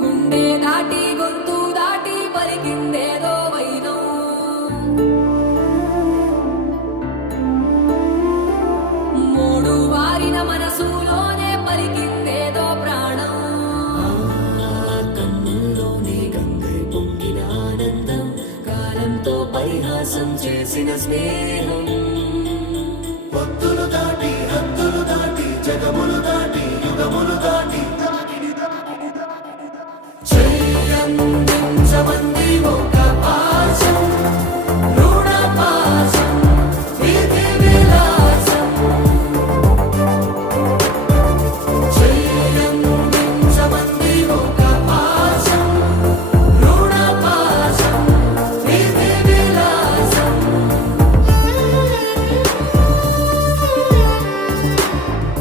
గుండె దాటి గొంతు దాటి పలికిందేదో వైనం, మూడు వారిన మనసులోనే పలికిందేదో ప్రాణం. కన్నుల్లోనే గంగై పొంగిన ఆనందం, కాలంతో పరిహాసం చేసిన స్నేహం. పొత్తులు దాటి హద్దులు దాటి జగములు దాటి యుగములు దాటి